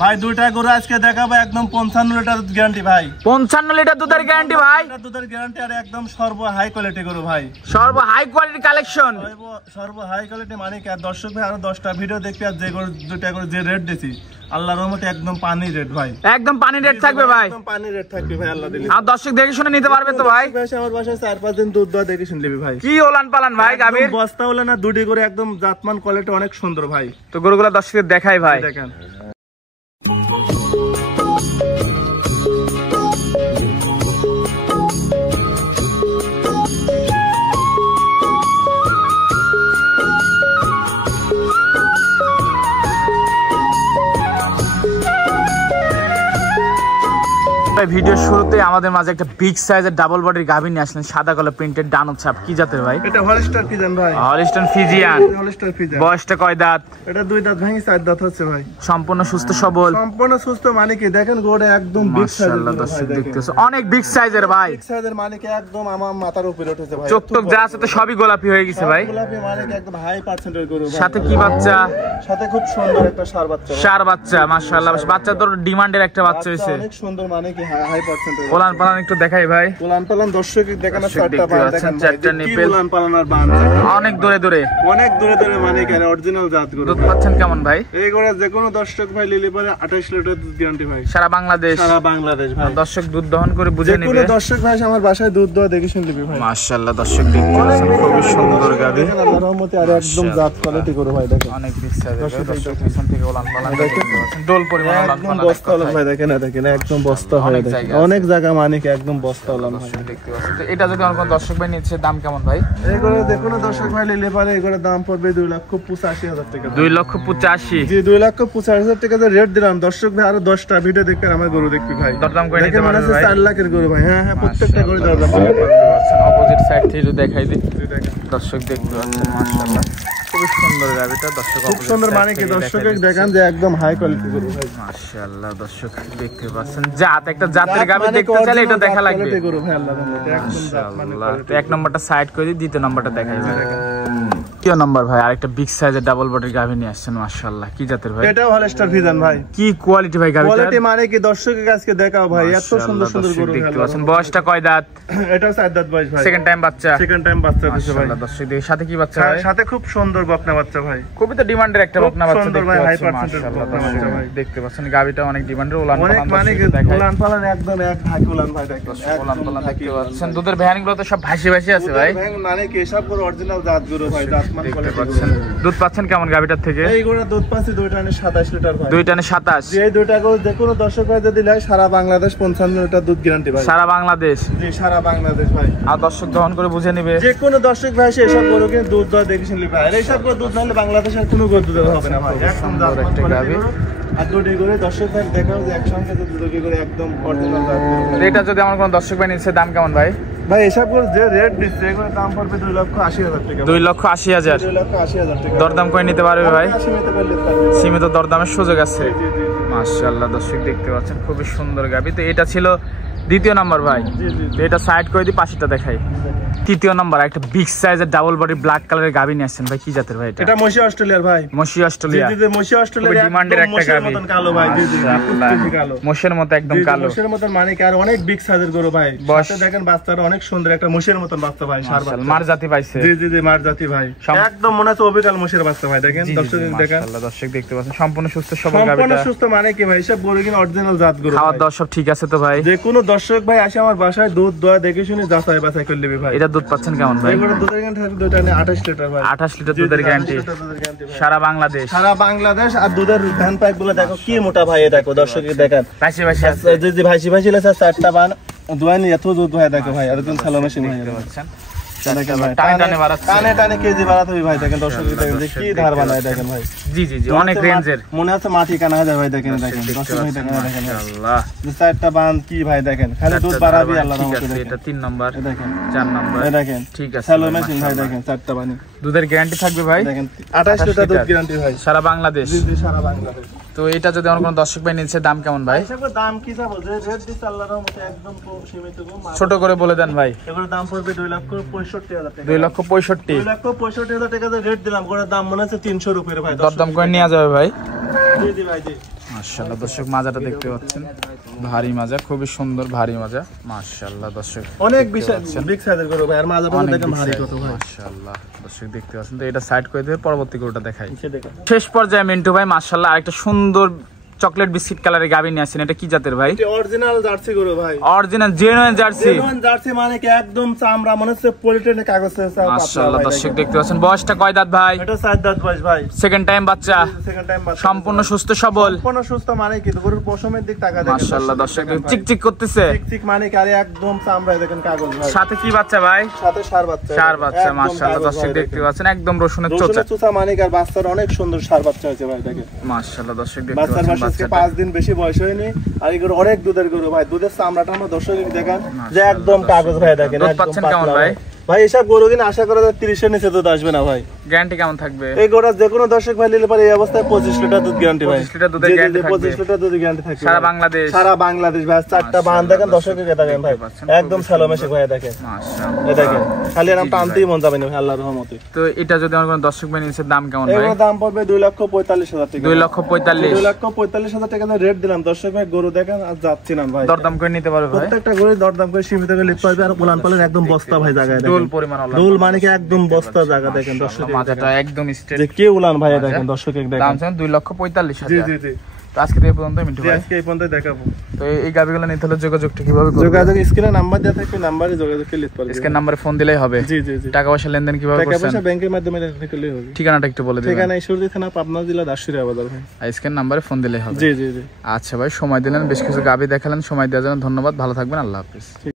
ভাই দুইটা গরু আজকে দেখাবো একদম 55 লিটার গ্যারান্টি ভাই। 55 লিটার দুধের গ্যারান্টি ভাই। দুধের গ্যারান্টি আর একদম সর্ব হাই কোয়ালিটি গরু ভাই। সর্ব হাই কোয়ালিটি কালেকশন। সর্ব হাই কোয়ালিটি মানে কি আর দর্শক ভাই আরো 10টা ভিডিও দেখবে আর যে গরু দুইটা গরু যে রেট দিছি আল্লাহর রহমতে একদম পানি রেট ভাই। একদম পানি রেট থাকবে ভাই। একদম পানি রেট থাকবে ভাই আল্লাহ দিলে। আর দর্শক দেখে শুনে নিতে পারবে তো ভাই। আমার বাসায় 4-5 দিন দুধ দোয়া দেখে শুনে নেবে ভাই। কি ওলান পালান ভাই গাভীর। বস্তা হলো না দুটি করে একদম জাতমান কোয়ালিটি অনেক সুন্দর ভাই। তো গরুগুলো দর্শকদের দেখাই ভাই। দেখেন ভিডিওর শুরুতে আমাদের মাঝে একটা বিগ সাইজের ডাবল বডির গাভী নিয়ে আসলেন, সাদা কালার প্রিন্টেড ডানত ছাপ। কি জাতের ভাই? এটা হলস্টার ফিজিয়ান ভাই। Holstein Friesian. Holstein Friesian. বয়সটা কয় দাঁত? এটা 2 দাঁত ভাঙি 4 দাঁত হচ্ছে ভাই। সম্পূর্ণ সুস্থ সবল। সম্পূর্ণ সুস্থ মানে কি দেখেন গোড়ে একদম বিগ সাইজের। মাশাআল্লাহ দর্শক দেখতেছো অনেক বিগ সাইজের ভাই। বিগ সাইজের মানে কি একদম আমার মাথার উপরে উঠেছে ভাই। চোখ টোক যা আছে তো সবই গোলাপি হয়ে গেছে ভাই। গোলাপি মানে কি একদম হাই পার্সেন্টের গরু ভাই। সাথে কি বাচ্চা? সাথে খুব সুন্দর একটা ষাঁড় বাচ্চা। ষাঁড় বাচ্চা মাশাআল্লাহ। বাচ্চা তো ডিমান্ডের একটা বাচ্চা হইছে। অনেক সুন্দর মানে কি হাই পার্সেন্টের। ওলান পালান একটু দেখাই ভাই। ওলান পালান দর্শক দেখেন না চারটা পা দেখেন। চারটা নিপেল। ওলান পালান আর বান অনেক দূরে দূরে। অনেক দূরে দূরে মানে কি অরিজিনাল জাত গরু। দুধ পাচ্ছেন কেমন ভাই? এই গরু যে কোনো দর্শক ভাই নিলে পরে 28 লিটার দুধ গ্যারান্টি ভাই। সারা বাংলাদেশ। সারা বাংলাদেশ ভাই। দর্শক দুধ দহন করে বুঝে নেবে। যে কোনো দর্শক ভাই আমার বাসায় দুধ দোয়া দেখে শুনে নেবে ভাই। মাশাআল্লাহ দর্শক দেখতে পাচ্ছেন খুব সুন্দর গাভী। আল্লাহর রহমতে আর একদম জাত কোয়ালিটি গরু ভাই দেখেন। অনেক বিগ সাইজের দর্শক পিছন থেকে ওলান পালান দেখতে পাচ্ছেন। ডোল পরিমাণ ওলান পালান। বস্তা ওলান ভাই দেখেন না দেখেন একদম বস্তা হয়ে দেখেন। অনেক জায়গা মানে কি একদম বস্তা ওলান ভাই দেখতে পাচ্ছেন। তো এটা যদি আমার কোন দর্শক ভাই নিচ্ছে দাম কেমন ভাই? এই গরু যে কোনো দর্শক ভাই নিলে পরে এই গরুর দাম পড়বে 2,85,000 টাকা। 2,85,000। জি 2,85,000 টাকা যে রেট দিলাম দর্শক ভাই আরো 10টা ভিডিও দেখবেন আমার গরু দেখবি ভাই। দরদাম করে নিতে পারবে ভাই। 4 লাখের গরু ভাই। হ্যাঁ হ্যাঁ প্রত্যেকটা গরু দরদাম করে নিতে পারবে। অপোজিট সাইড থেকে দেখাই দিই। দর্শক দেখতে পাচ্ছেন মাশাআল্লাহ খুব সুন্দর গাভীটা। দর্শক খুব সুন্দর মানে কি দর্শককে দেখান যে একদম হাই কোয়ালিটি গরু ভাই। মাশাআল্লাহ দর্শক দেখতে পাচ্ছেন জাত একটা জাতের গাভী দেখতে চাইলে এটা দেখা লাগবে। গরু ভাই আল্লাহর রহমতে একদম জাত মানে তো এক নম্বরটা সাইড করে দিই, দ্বিতীয় নম্বরটা দেখাই ভাই। দ্বিতীয় নম্বর ভাই আরেকটা বিগ সাইজের ডাবল বডির গাভী নিয়ে আসছেন মাশাআল্লাহ। কি জাতের ভাই? এটাও হলস্টার ফিজিয়ান ভাই। কি কোয়ালিটি ভাই গাভীটা? কোয়ালিটি মানে কি দর্শকের কাছে দেখাও ভাই এত সুন্দর সুন্দর গরু দেখতে পাচ্ছেন। বয়সটা কয় দাঁত? এটাও 4 দাঁত বয়স ভাই। সেকেন্ড টাইম বাচ্চা। সেকেন্ড টাইম বাচ্চা দিছে ভাই। মাশাআল্লাহ দর্শক দেখে সাথে কি বাচ্চা ভাই? সাথে খুব সুন্দর বকনা বাচ্চা ভাই। খুবই তো ডিমান্ডের একটা বকনা বাচ্চা দেখতে পাচ্ছেন মাশাআল্লাহ মাশাআল্লাহ ভাই। দেখতে পাচ্ছেন গাভীটা অনেক ডিমান্ডের। ওলান অনেক পালান মানে কি দেখাই। ওলান পালান একদম এক ভাগ ওলান ভাই দেখেন। ওলান পালান দেখতে পাচ্ছেন। দুধের ভ্যানগুলো তো সব ভাসি ভাসি আছে ভাই। মানে কি সব গরু অরিজিনাল জাত গরু ভাই। জাতমান কোয়ালিটি পাচ্ছেন। দুধ পাচ্ছেন কেমন গাভীটার থেকে? এই গরু দুধ পাচ্ছি 2 টানে 27 লিটার ভাই। 2 টানে 27। যে এই দুইটা গরু যে কোনো দর্শক ভাই যদি নেয় সারা বাংলাদেশ 55 লিটার দুধ গ্যারান্টি ভাই। সারা বাংলাদেশ। জি সারা বাংলাদেশ ভাই। আর দর্শক দহন করে বুঝে নেবে। যে কোনো দর্শক ভাই এসব গরু কিন্তু দুধ দর দেখে শুনলি ভাই। আর এইসব গরু দুধ নাহলে বাংলাদেশের কোনো গরু দুধ হবে না ভাই। একদম জাত একটা গাভী। আর দুটি গরু দর্শক ভাই দেখাও যে একসঙ্গে দুটি গরু একদম অরিজিনাল জাত গরু। এটা যদি আমার কোন দর্শক ভাই নিচ্ছে দাম কেমন ভাই? ভাই এসব গরু যে রেট দিচ্ছে এগুলোর দাম পড়বে 2,80,000 টাকা। 2,80,000। 2,80,000 টাকা। দরদাম করে নিতে পারবে ভাই? সীমিত করলে পারবে। সীমিত দরদামের সুযোগ আছে। জি জি। মাশাআল্লাহ দর্শক দেখতে পাচ্ছেন খুবই সুন্দর গাভী। তো এটা ছিল দ্বিতীয় নাম্বার ভাই। জি জি। তো এটা সাইড করে দিই, পাশেরটা দেখাই। তৃতীয় নাম্বার একটা বিগ সাইজের ডাবল বডি ব্ল্যাক কালারের গাভী নিয়ে আসছেন ভাই। কি জাতের ভাই এটা? এটা মশি অস্ট্রেলিয়ার ভাই। মশি অস্ট্রেলিয়া। জি জি মশি অস্ট্রেলিয়ার ডিমান্ডের একটা গাভী। মশির মতন কালো ভাই। জি জি কালো। মশির মতো একদম কালো। মশির মতন মানে কি আর অনেক বিগ সাইজের গরু ভাই। সাথে দেখেন বাচ্চাটা অনেক সুন্দর একটা মশির মতন বাচ্চা ভাই। সার বাচ্চা। মার জাতি পাইছে। জি জি জি মার জাতি ভাই। একদম মনে হচ্ছে অবিকাল মশির বাচ্চা ভাই। দেখেন দর্শক দেখেন। মাশাআল্লাহ দর্শক দেখতে পাচ্ছেন সম্পূর্ণ সুস্থ সবল গাভীটা। সম্পূর্ণ সুস্থ মানে কি ভাই সব গরু কিনা অরিজিনাল জাত গরু। খাওয়া দাওয়া সব ঠিক আছে তো ভাই? যে কোনো দর্শক ভাই আসে আমার বাসায় দুধ দোয়া দেখে শুনে যাচাই বাছাই করে নেবে ভাই। এটা দুধ পাচ্ছেন কেমন ভাই? এগুলো দুধের গ্যারান্টি 2 টানে 28 লিটার ভাই। 28 লিটার দুধের গ্যারান্টি। সারা বাংলাদেশ। সারা বাংলাদেশ। আর দুধের ধান পাইপ গুলো দেখো কি মোটা ভাই। দেখো দর্শকে দেখেন ভাসি ভাসি আছে। জি ভাইসি ভাইসি আছে 4টা বান দোয়ানি এত দুধ ভাই দেখো ভাই। আর একদম সালো মেশিন ভাই পাচ্ছেন। টানে টানে কেজি বাড়াতে হবে ভাই। দেখেন দর্শক দেখেন যে কি ধার বানায় দেখেন ভাই। জি জি জি অনেক রেঞ্জের। মনে হচ্ছে মাটি কানা হয়ে যায় ভাই। দেখেন দেখেন দর্শক ভাই দেখেন মাশাআল্লাহ। যে 4টা বান কি ভাই দেখেন খালি দুধ বাড়াবি আল্লাহর রহমতে। এটা 3 নাম্বার। দেখেন 4 নাম্বার। দেখেন ঠিক আছে। সালো মেশিন ভাই দেখেন 4টা বানি। দুধের গ্যারান্টি থাকবে ভাই? দেখেন 28 লিটার দুধ গ্যারান্টি ভাই। সারা বাংলাদেশ। জি জি সারা বাংলাদেশ। তো এটা যদি আমার কোন দর্শক ভাই নিচ্ছে দাম কেমন ভাই? এসবের দাম কি যাব যে রেট দিছে আল্লাহর রহমতে একদম সীমিত কম। ছোট করে বলে দেন ভাই। এগুলোর দাম পড়বে 2,65,000 টাকা। 2,65,000। 2,65,000 টাকা যে রেট দিলাম গোড়ার দাম মনে হচ্ছে 300 রুপির ভাই। দরদাম করে নিয়ে যাবে ভাই? জি জি ভাই জি। মাশাআল্লাহ দর্শক মাজাটা দেখতে পাচ্ছেন, ভারী মাজা, খুবই সুন্দর ভারী মাজা। মাশাআল্লাহ দর্শক অনেক বিশাল বিগ সাইজের গরু ভাই, আর মাজাটা অনেক দেখেন big ভারী size, কত ভাই। মাশাআল্লাহ দর্শক দেখতে পাচ্ছেন। তো এটা সাইড করে দিয়ে পরবর্তী গরুটা দেখাই। নিচে দেখেন শেষ পর্যায়ে মিন্টু ভাই মাশাআল্লাহ আরেকটা সুন্দর চকলেট বিস্কিট কালারের গাভী নিয়ে আসছেন, এটা কি জাতের ভাই? এটা অরিজিনাল জার্সি গরু ভাই, original genuine jersey. Genuine jersey মানে কি একদম চামড়া, মনে হচ্ছে পলিটেনে কাগজের চাপ। মাশাআল্লাহ দর্শক দেখতে পাচ্ছেন। বয়সটা কয় দাঁত ভাই? এটা 4 দাঁত বয়স ভাই, সেকেন্ড টাইম বাচ্চা, সেকেন্ড টাইম বাচ্চা, সম্পূর্ণ সুস্থ সবল, সম্পূর্ণ সুস্থ মানে কি গরুর পশমের দিক তাকা দেখেন মাশাআল্লাহ দর্শক চিকচিক করতেছে, চিকচিক মানে কি, আর একদম চামড়া দেখেন কাগজ ভাই। সাথে কি বাচ্চা ভাই? সাথে সার বাচ্চা, চার বাচ্চা, একদম মাশাআল্লাহ কাগজ দর্শক ভাই দেখতে দেখেন। পাচ্ছেন একদম রসুনের চোচা। রসুনের চোচা মানে কি, আর বাচ্চার অনেক সুন্দর সার বাচ্চা হয়েছে ভাই দেখেন। মাশাআল্লাহ দর্শক দেখতে বাচ্চার পাচ্ছেন বয়স আজকে বাচ্চাটা 5 দিন বেশি বয়স হয়নি, আর এই গরু অনেক দুধের গরু ভাই। দুধের চামড়াটা আমরা দর্শক দেখেন যে একদম কাগজ ভাই দেখেন। দুধ একদম পাচ্ছেন কেমন পাতলা ভাই? ভাই এসব গরু কিনা আশা করা যায় 30 এর নিচে দুধ আসবে না ভাই। গ্যারান্টি কেমন থাকবে? এই গরু যে কোনো দর্শক ভাই নিলে পারে এই অবস্থায় 25 লিটার দুধ গ্যারান্টি ভাই। 25 লিটার দুধের জি, জি, গ্যারান্টি জি, 25 লিটার দুধ গ্যারান্টি থাকবে সারা ভাই। বাংলাদেশ, সারা বাংলাদেশ ভাই। চারটা বান দেখেন দর্শকের দেখেন ভাই, একদম সালোমেশে ভাই দেখেন। মাশাআল্লাহ এই দেখেন খালি নাম টানতেই মন যাবে না ভাই আল্লাহর রহমতে। তো এটা যদি আমার কোনো দর্শক ভাই নিচে দাম কেমন ভাই? এগুলোর দাম পড়বে 2,45,000 টাকা। 2,45,000 2,45,000 টাকা রেট দিলাম দর্শক ভাই। গরু দেখেন আর যাচ্ছি না ভাই, দরদাম করে নিতে পারবে ভাই? প্রত্যেকটা গরু দরদাম করে সীমিত করে লিখতে পারবে। আর উলান পালান একদম বস্তা ভাই জায়গায় দেখেন। দোল পরিমাণ আল্লাহ দোল মানে কি একদম বস্তা জায়গা দেখেন দর্শক। মাথাটা একদম স্ট্রেট। যে কে উলান ভাই দেখেন দর্শক দাম দেখেন। চান 2,45,000। জি জি জি, তো আজকে এই পর্যন্ত মিন্টু ভাই। আজকে এই পর্যন্ত দেখাবো। তো এই গাবিগুলো নিতে হলে যোগাযোগটা কিভাবে করবে? যোগাযোগ স্ক্রিনে নাম্বার দেওয়া থাকবে, নাম্বারে যোগাযোগ করে লিখতে পারবে। স্ক্রিন নাম্বারে ফোন দিলেই হবে। জি জি জি, টাকা পয়সা লেনদেন কিভাবে টাকা করছেন? পয়সা ব্যাংকের মাধ্যমে লেনদেন করলেই হবে। ঠিকানাটা একটু বলে দিবেন। ঠিকানা ঈশ্বরদী থানা, পাবনা জেলা, দাসুরিয়া বাজার ভাই। আর স্ক্রিন নাম্বারে ফোন দিলেই হবে। জি জি জি। আচ্ছা ভাই, সময় দিলেন, বেশ কিছু গাবি দেখালেন, সময় দেওয়ার জন্য ধন্যবাদ। ভালো থাকবেন, আল্লাহ হাফেজ।